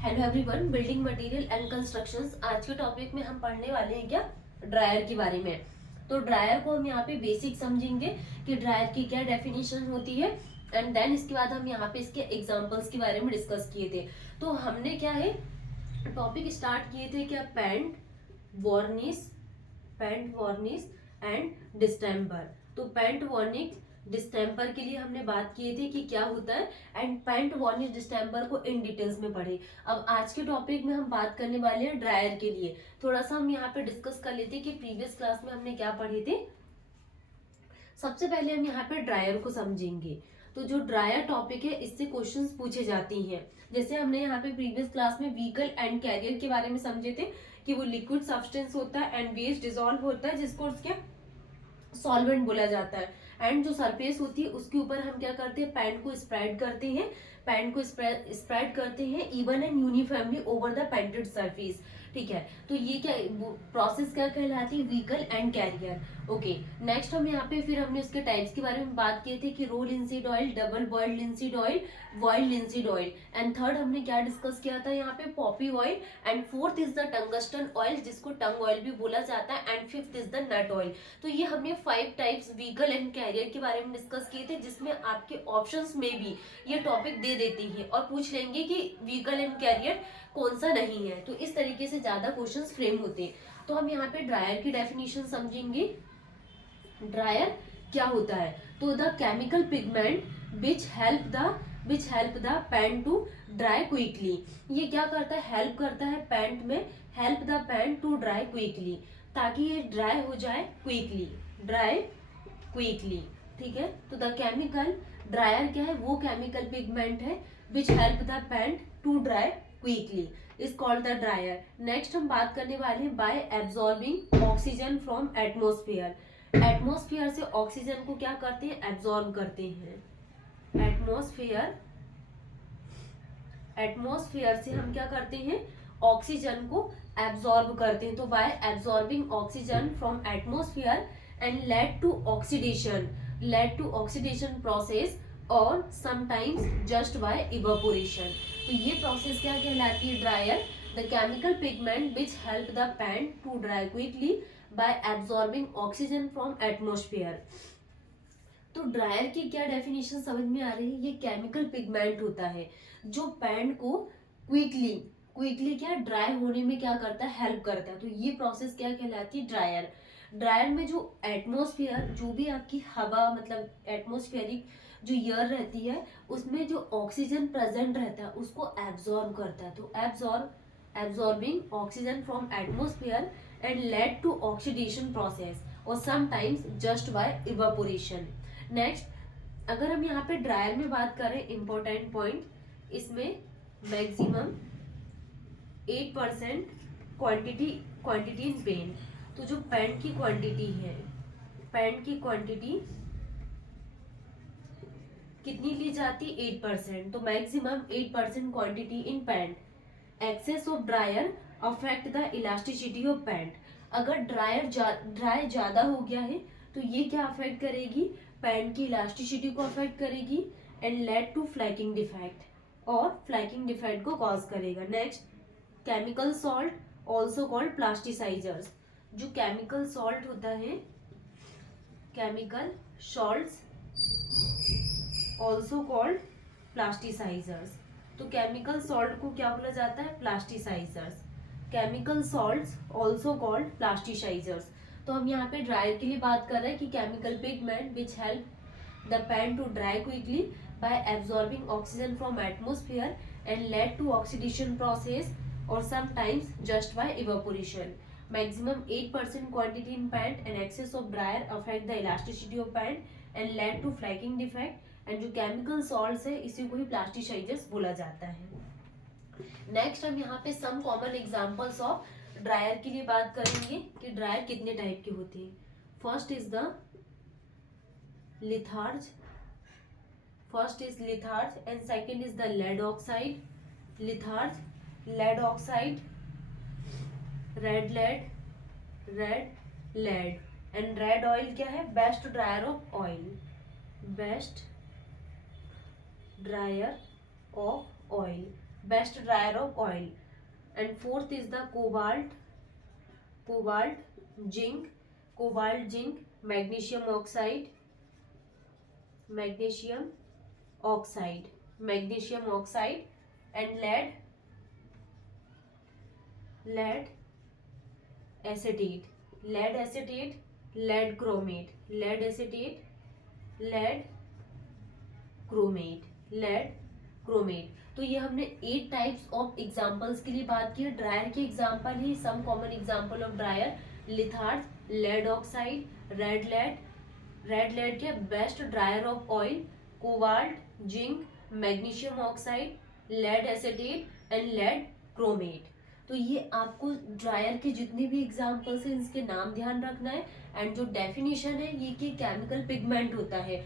Hello everyone, building material and constructions. आज के topic में हम पढ़ने वाले हैं क्या, ड्रायर के बारे में। तो ड्रायर को हम यहाँ पे बेसिक समझेंगे कि ड्रायर की क्या डेफिनेशन होती है, एंड देन इसके बाद हम यहाँ पे इसके एग्जांपल्स के बारे में डिस्कस किए थे। तो हमने क्या है टॉपिक स्टार्ट किए थे क्या, पेंट वार्निश एंड डिस्टेम्पर। तो पेंट वार्निश डिस्टेम्पर के लिए हमने बात किए थे कि क्या होता है, एंड पेंट वार्निश डिस्टेम्पर को इन डिटेल्स में पढ़े। अब आज के टॉपिक में हम बात करने वाले हैं ड्रायर के लिए। थोड़ा सा हम यहाँ पे डिस्कस कर लेते हैं कि प्रीवियस क्लास में हमने क्या पढ़े थे। सबसे पहले हम यहाँ पे ड्रायर को समझेंगे। तो जो ड्रायर टॉपिक है इससे क्वेश्चंस पूछे जाते हैं। जैसे हमने यहाँ पे प्रीवियस क्लास में व्हीकल एंड कैरियर के बारे में समझे थे कि वो लिक्विड सब्सटेंस होता है एंड वेस्ट डिसॉल्व होता है जिसको उसके सॉल्वेंट बोला जाता है, एंड जो सरफेस होती है उसके ऊपर हम क्या करते हैं, पेंट को स्प्रेड करते हैं even and uniformly over the painted surface. ठीक है, तो ये क्या प्रोसेस क्या कहलाती है, vehicle and carrier. Okay, next हम यहाँ पे फिर हमने उसके टाइप्स के बारे में बात किए थे कि raw linseed oil, double boiled linseed oil, boiled linseed oil, and third हमने क्या डिस्कस किया था यहाँ पे, poppy oil, and fourth is the tungsten oil जिसको टंग ऑयल भी बोला जाता है, and fifth is the nut oil. तो ये हमने 5 टाइप्स व्हीकल एंड कैरियर के बारे में डिस्कस किए थे, जिसमें आपके ऑप्शंस में भी ये टॉपिक दे देती है और पूछ लेंगे कि व्हीकल एंड कैरियर कौन सा नहीं है। तो इस तरीके से ज्यादा क्वेश्चंस फ्रेम होते हैं। तो हम यहाँ पे ड्रायर की डेफिनेशन समझेंगे। ड्रायर क्या होता है, तो the chemical pigment which help the paint to dry quickly. ये क्या करता है, हेल्प करता है पेंट में, help the paint to dry quickly, ताकि ये ड्राई हो जाए क्विकली। ठीक है, तो द केमिकल ड्रायर क्या है, वो केमिकल पिगमेंट है which help the paint to dry quickly is called the dryer. Next हम बात करने वाले हैं by absorbing oxygen from atmosphere. Atmosphere से ऑक्सीजन को क्या करते हैं, एब्जॉर्ब करते हैं। एटमोस्फियर से हम क्या करते हैं, ऑक्सीजन को एब्जॉर्ब करते हैं। तो by absorbing oxygen from atmosphere and lead to oxidation process और समटाइम्स जस्ट बाय इवापोरेशन। तो ये प्रोसेस क्या कहलाती है, dryer, the chemical pigment which help the paint to dry quickly by absorbing oxygen from atmosphere. तो dryer की क्या definition समझ में आ रही है, ये केमिकल पिगमेंट होता है जो पेंट को क्विकली क्या ड्राई होने में क्या करता है, हेल्प करता है। तो ये प्रोसेस क्या कहलाती है, ड्रायर। ड्रायर में जो एटमोस्फियर, जो भी आपकी हवा मतलब एटमोस्फेरिक जो एयर रहती है उसमें जो ऑक्सीजन प्रेजेंट रहता है उसको एब्जॉर्ब करता है। तो absorbing oxygen from atmosphere and lead to oxidation process और sometimes just by evaporation. Next अगर हम यहाँ पे ड्रायर में बात करें, इंपॉर्टेंट पॉइंट, इसमें मैक्सिमम 8% क्वांटिटी इन पेंट। तो जो पेंट की क्वांटिटी कितनी ली जाती है, 8%। तो maximum 8% quantity in paint. Excess of dryer affect the elasticity of paint. अगर ड्राई ज्यादा हो गया है तो ये क्या अफेक्ट करेगी, पेंट की इलास्टिसिटी को अफेक्ट करेगी and lead to flaking defect, और फ्लैकिंग डिफेक्ट को कॉज करेगा। Next chemical salt also called plasticisers. जो केमिकल सॉल्ट होता है, chemical salts also called plasticisers. तो केमिकल सॉल्ट को क्या बोला जाता है, plasticisers. Chemical salts also called plasticisers. तो हम यहाँ पे ड्रायर के लिए बात कर रहे हैं कि chemical pigment which help the paint to dry quickly by absorbing oxygen from atmosphere and lead to oxidation process और sometimes just by evaporation. Maximum 8% quantity in paint and excess of dryer affect the elasticity of paint and lead to flaking defect, and जो chemical salts है इसी को ही plasticisers बोला जाता है। Next हम यहाँ पे some common examples of dryer के लिए बात करेंगे कि ड्रायर कितने टाइप के होते हैं। First is litharge and second is the lead oxide, lead oxide, red lead and red oil क्या है, best dryer of oil. best dryer of oil. And fourth is the zinc, magnesium oxide, magnesium oxide, and lead acetate, lead chromate, lead chromate. तो ये हमने 8 types of examples के लिए बात की है। ड्रायर के एग्जांपल ही some common example of dryer, litharge, lead oxide, red lead के best dryer of oil, cobalt, zinc, magnesium oxide, lead acetate and lead chromate. तो ये आपको ड्रायर के जितने भी एग्जांपल्स हैं इसके नाम ध्यान रखना है। एंड जो डेफिनेशन है ये कि केमिकल पिगमेंट होता है।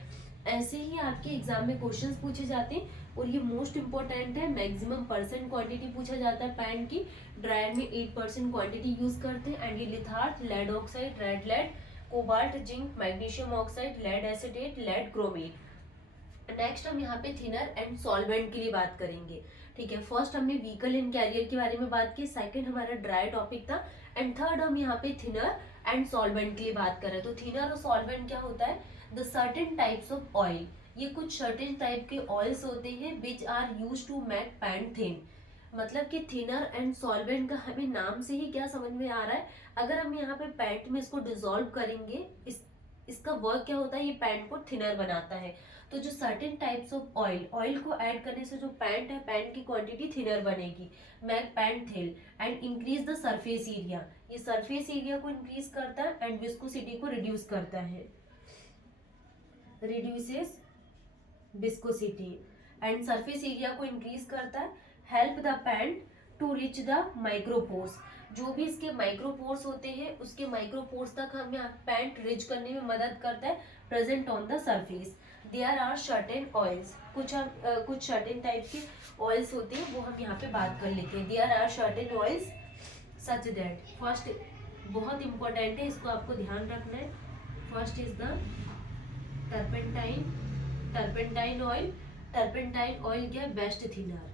ऐसे ही आपके एग्जाम में क्वेश्चंस पूछे जाते हैं और ये मोस्ट इंपॉर्टेंट है। मैक्सिमम परसेंट क्वांटिटी पूछा जाता है पैंट की। ड्रायर में 8% क्वांटिटी यूज करते हैं। एंड ये litharge, lead oxide, red lead, cobalt, zinc, magnesium oxide, lead acetate, lead chromate. Next हम यहाँ पे थिनर एंड सॉल्वेंट के लिए बात करेंगे। ठीक है, फर्स्ट हमने व्हीकल एंड कैरियर के बारे में बात की, सेकंड हमारा ड्राई टॉपिक था, एंड थर्ड हम यहाँ पे थिनर एंड सॉल्वेंट के लिए बात कर रहे हैं। तो थिनर और सॉल्वेंट क्या होता है? The certain types of oil, ये कुछ सर्टेन टाइप के ऑयल्स होते हैं which are use to make paint thin. मतलब कि थिनर एंड सॉल्वेंट का हमें नाम से ही क्या समझ में आ रहा है, अगर हम यहाँ पे पैंट में इसको डिसॉल्व करेंगे, इसका वर्क क्या होता है, ये पैंट को थिनर बनाता है। तो जो सर्टेन टाइप्स ऑफ ऑयल को ऐड करने से जो पैंट है, पैंट की क्वांटिटी थिनर बनेगी, make paint thin and increase the surface area, ये सरफेस एरिया को इंक्रीज करता है एंड विस्कोसिटी को रिड्यूस करता है, reduces viscosity and surface area को इंक्रीज करता है। Help the paint to reach the micropores, जो भी इसके माइक्रोपोर्स होते हैं उसके माइक्रोपोर्स तक हमें पैंट रिच करने में मदद करता है, present on the surface. There are certain oils, कुछ सर्टेन टाइप के ऑयल्स होते हैं वो हम यहाँ पे बात कर लेते हैं। There are certain oils such that, first बहुत इंपॉर्टेंट है, इसको आपको ध्यान रखना है। First is the turpentine oil. Turpentine oil क्या है? Best thinner.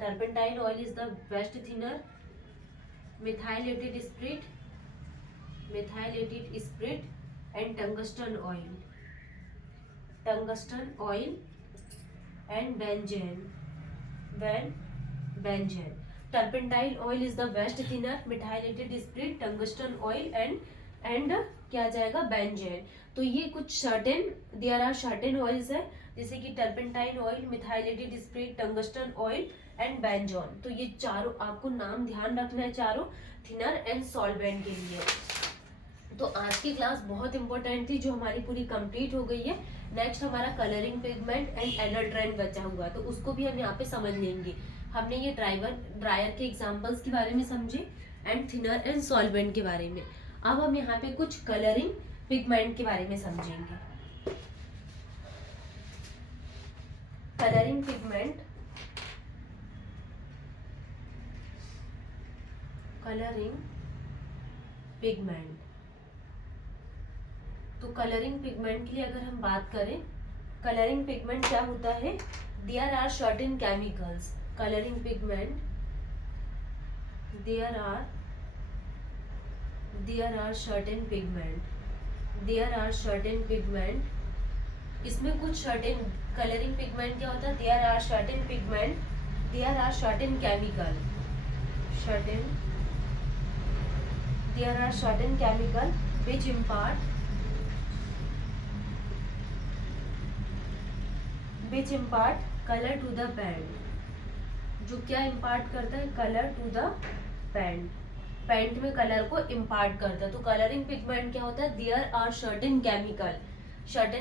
Turpentine oil is the best thinner. Methylated spirit and tungsten oil and benzene. Turpentine oil is the best thinner, methylated spirit, tungsten oil and क्या आ जाएगा? Benzene. तो ये कुछ there are certain oils है, जैसे कि turpentine oil, methylated spirit, tungsten oil and benzene. तो ये चारों आपको नाम ध्यान रखना है, चारों थिनर एंड सॉल्वेंट के लिए। तो आज की क्लास बहुत इंपॉर्टेंट थी जो हमारी पूरी कंप्लीट हो गई है। नेक्स्ट हमारा कलरिंग पिगमेंट एंड एनर्ट्रेंड बचा हुआ, तो उसको भी हम यहाँ पे समझ लेंगे। हमने ये ड्रायर के एग्जाम्पल्स के बारे में समझे एंड थिनर एंड सॉल्वेंट के बारे में। अब हम यहाँ पे कुछ कलरिंग पिगमेंट के बारे में समझेंगे। कलरिंग पिगमेंट, तो कलरिंग पिगमेंट के लिए अगर हम बात करें, कलरिंग पिगमेंट क्या होता है? There are certain chemicals, colouring pigment, there are certain pigment, इसमें कुछ सर्टेन कलरिंग पिगमेंट क्या होता है? There are certain chemical which impart color to the paint, जो क्या इम्पार्ट करता है? कलर टू द पैंट में कलर को इम्पार्ट करता है। तो कलरिंग पिगमेंट क्या होता है? There are certain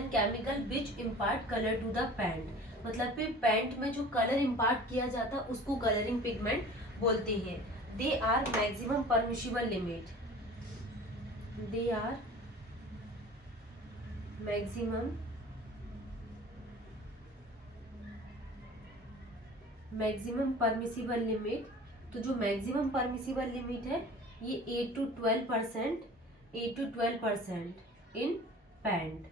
chemical which impart colour to the paint, मतलब कि पैंट में जो कलर इम्पार्ट किया जाता है उसको कलरिंग पिगमेंट बोलते हैं। They are maximum permissible limit, maximum permissible limit. तो जो मैक्सिमम परमिसिबल लिमिट है ये 8 to 12% इन पैंट।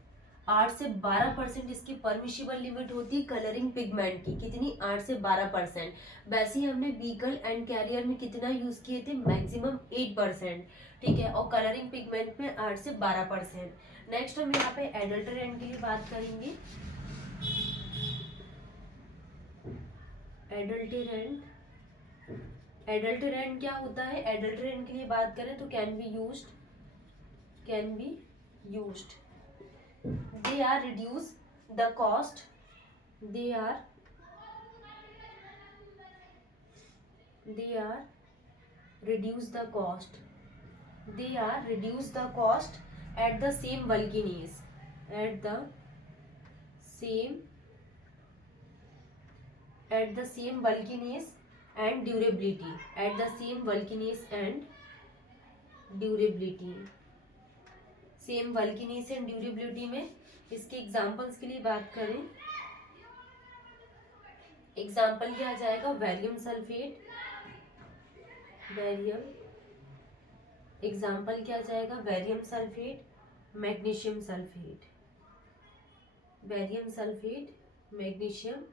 8 से 12% इसकी परमिशिबल लिमिट होती है कलरिंग पिगमेंट की, कितनी, 8 से 12%। वैसे ही हमने व्हीकल एंड कैरियर में कितना यूज किए थे, मैक्सिमम 8%, ठीक है, और कलरिंग पिगमेंट में 8 से 12%। नेक्स्ट हम यहाँ पे एडल्टरेंट के लिए बात करेंगे। एडल्टरेंट, एडल्टरेंट क्या होता है, एडल्टरेंट के लिए बात करें तो can be used, they are reduce the cost, they are reduce the cost, they are reduce the cost at the same bulkiness, at the same bulkiness and durability, at the same bulkiness and durability, same bulkiness and durability में। इसके examples के लिए बात करें, example क्या आ जाएगा, barium sulphate, example क्या आ जाएगा, barium sulphate, magnesium sulphate, barium sulphate, magnesium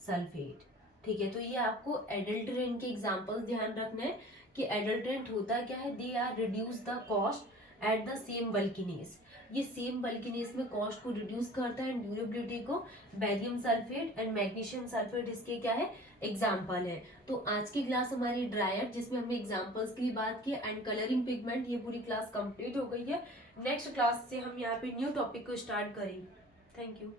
sulphate, ठीक है। तो ये आपको एडल्टरेंट के एग्जांपल्स ध्यान रखना है कि एडल्टरेंट होता क्या है, they are reduce the cost at the same bulkiness, ये सेम बल्किनेस में कॉस्ट को रिड्यूस करता है एंड ड्यूरेबिलिटी को। Barium sulphate and magnesium sulphate इसके क्या है, एग्जाम्पल है। तो आज की क्लास हमारी ड्रायर जिसमें हमने एग्जाम्पल्स की बात की एंड कलरिंग पिगमेंट, ये पूरी क्लास कंप्लीट हो गई है। नेक्स्ट क्लास से हम यहाँ पे न्यू टॉपिक को स्टार्ट करेंगे। Thank you.